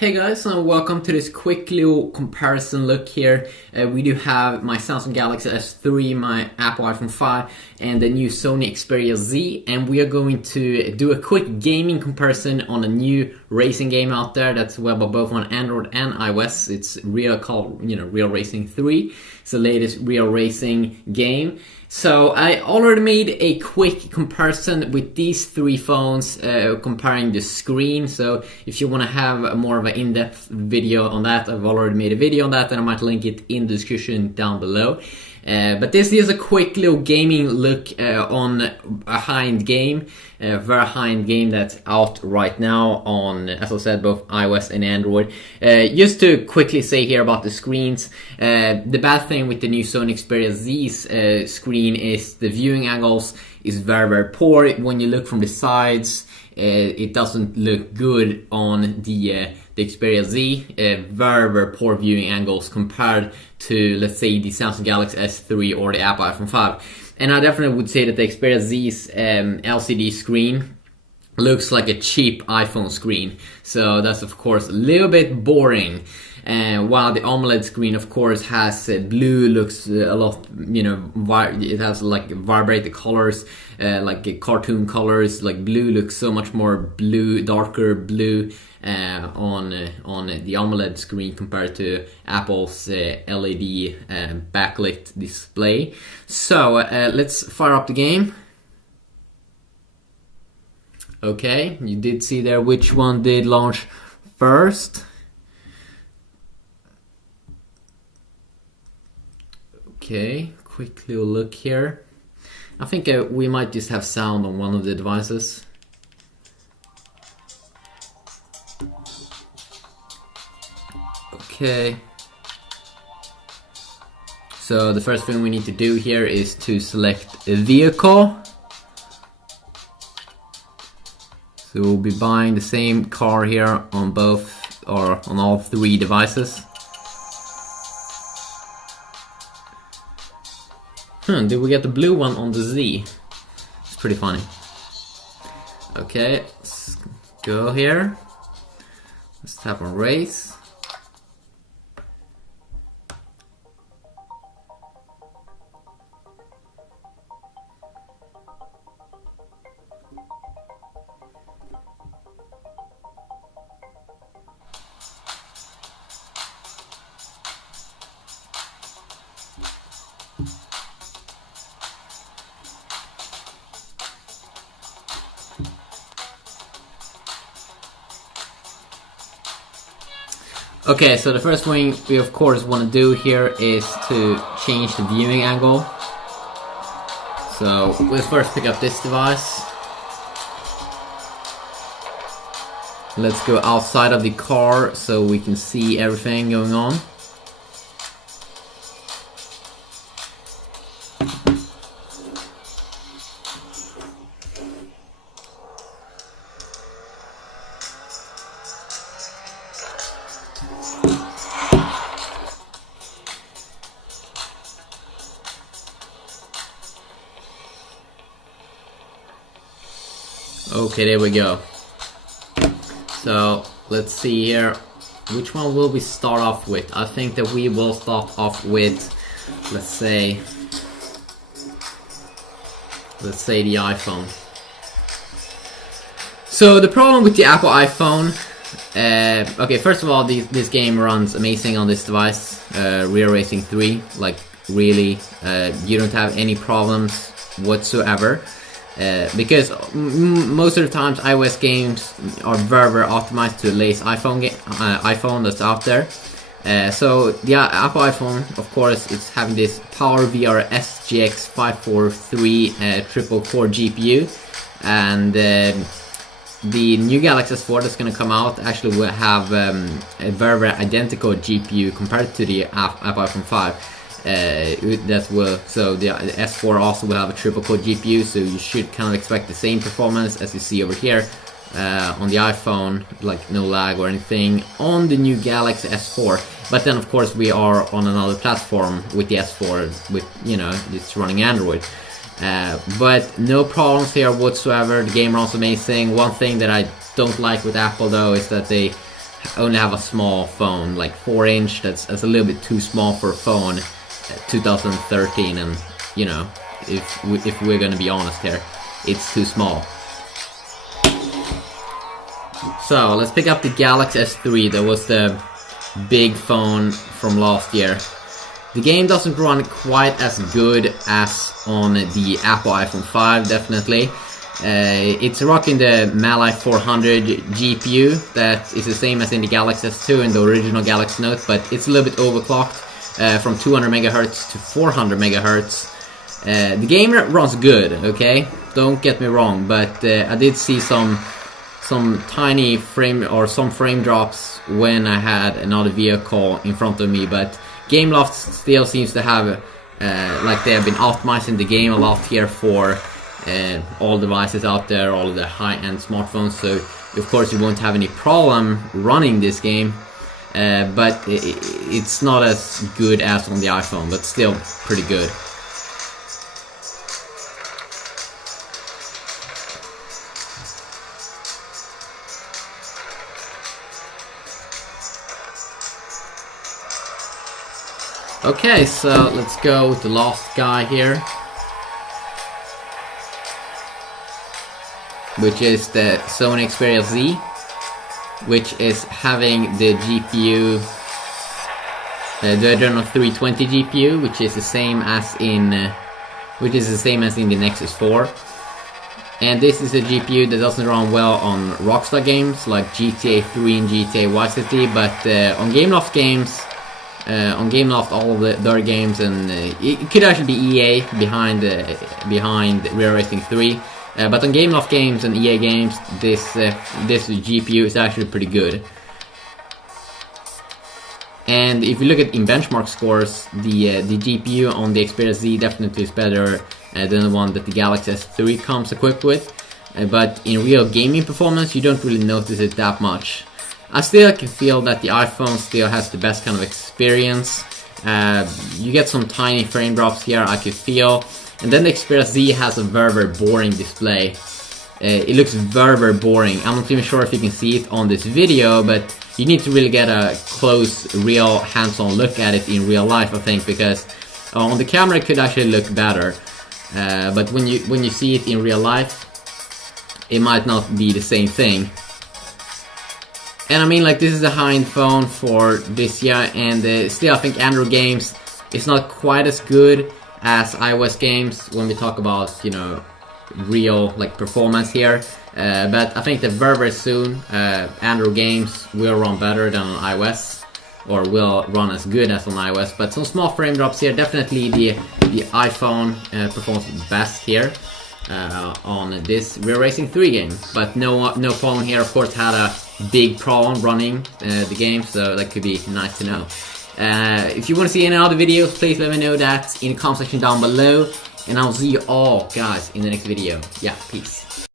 Hey guys, and welcome to this quick little comparison look here. We do have my Samsung Galaxy S3, my Apple iPhone 5, and the new Sony Xperia Z, and we are going to do a quick gaming comparison on a new racing game out there that's available both on Android and iOS. It's Real Racing 3. It's the latest real racing game. So I already made a quick comparison with these three phones, comparing the screen. So if you want to have a more of an in-depth video on that, I've already made a video on that, and I might link it in the description down below. But this is a quick little gaming look on a high-end game, a very high-end game that's out right now on, as I said, both iOS and Android. Just to quickly say here about the screens, the bad thing with the new Sony Xperia Z's screen is the viewing angles is very, very poor. When you look from the sides, it doesn't look good on the Xperia Z. Very, very poor viewing angles compared to, let's say, the Samsung Galaxy S3 or the Apple iPhone 5. And I definitely would say that the Xperia Z's LCD screen looks like a cheap iPhone screen. So that's of course a little bit boring. While the AMOLED screen, of course, has blue, looks a lot, it has like vibrated colors, like cartoon colors. Like blue looks so much more blue, darker blue on the AMOLED screen compared to Apple's LED backlit display. So let's fire up the game. Okay, you did see there which one did launch first. Okay, quick little look here. I think we might just have sound on one of the devices. Okay. So the first thing we need to do here is to select a vehicle. So we'll be buying the same car here on both, or on all three devices. Did we get the blue one on the Z? It's pretty funny. Okay, let's go here. Let's tap on race. Okay, so the first thing we of course want to do here is to change the viewing angle. So let's first pick up this device. Let's go outside of the car so we can see everything going on. Okay, there we go. So let's see here, which one will we start off with? I think that we will start off with, let's say the iPhone. So the problem with the Apple iPhone, okay, first of all, this game runs amazing on this device, Real Racing 3, like really, you don't have any problems whatsoever. Because most of the times iOS games are very, very optimized to the latest iPhone that's out there. So the Apple iPhone, of course, it's having this PowerVR SGX 543 triple core GPU, and the new Galaxy S4 that's going to come out actually will have a very, very identical GPU compared to the Apple iPhone 5. So the S4 also will have a triple core GPU, so you should kind of expect the same performance as you see over here on the iPhone, like no lag or anything on the new Galaxy S4. But then of course we are on another platform with the S4, with, it's running Android. But no problems here whatsoever. The game runs amazing. One thing that I don't like with Apple though is that they only have a small phone, like 4-inch. That's a little bit too small for a phone, 2013, and you know, if we're gonna be honest here, it's too small. So let's pick up the Galaxy S3. That was the big phone from last year. The game doesn't run quite as good as on the Apple iPhone 5, definitely. It's rocking the Mali 400 GPU that is the same as in the Galaxy S2 and the original Galaxy Note, but it's a little bit overclocked from 200 MHz to 400 MHz. The game runs good, okay? Don't get me wrong, but I did see some tiny frame drops when I had another vehicle in front of me, but Gameloft still seems to have like they have been optimizing the game a lot here for all devices out there, all of the high-end smartphones, so of course you won't have any problem running this game, but it's not as good as on the iPhone, but still pretty good. Okay, so let's go with the last guy here, which is the Sony Xperia Z, which is having the GPU, the Adreno 320 GPU, which is the same as in the Nexus 4. And this is a GPU that doesn't run well on Rockstar games like GTA 3 and GTA Vice City, but on Gameloft games. On Gameloft, all of the other games, and it could actually be EA behind Real Racing 3. But on Gameloft games and EA games, this GPU is actually pretty good. And if you look at in benchmark scores, the GPU on the Xperia Z definitely is better than the one that the Galaxy S3 comes equipped with. But in real gaming performance, you don't really notice it that much. I still can feel that the iPhone still has the best kind of experience. You get some tiny frame drops here, I can feel. And then the Xperia Z has a very boring display. It looks very boring. I'm not even sure if you can see it on this video, but you need to really get a close, real, hands-on look at it in real life, I think, because on the camera it could actually look better. But when you see it in real life, it might not be the same thing. And I mean, like, this is a high-end phone for this year, and still I think Android games is not quite as good as iOS games when we talk about, you know, real like performance here. But I think that very soon Android games will run better than on iOS, or will run as good as on iOS. But some small frame drops here. Definitely the iPhone performs best here on this Real Racing 3 game. But no problem here. Of course, had a big problem running the game, so that could be nice to know. If you want to see any other videos, please let me know that in the comment section down below, and I'll see you all guys in the next video. Yeah, peace.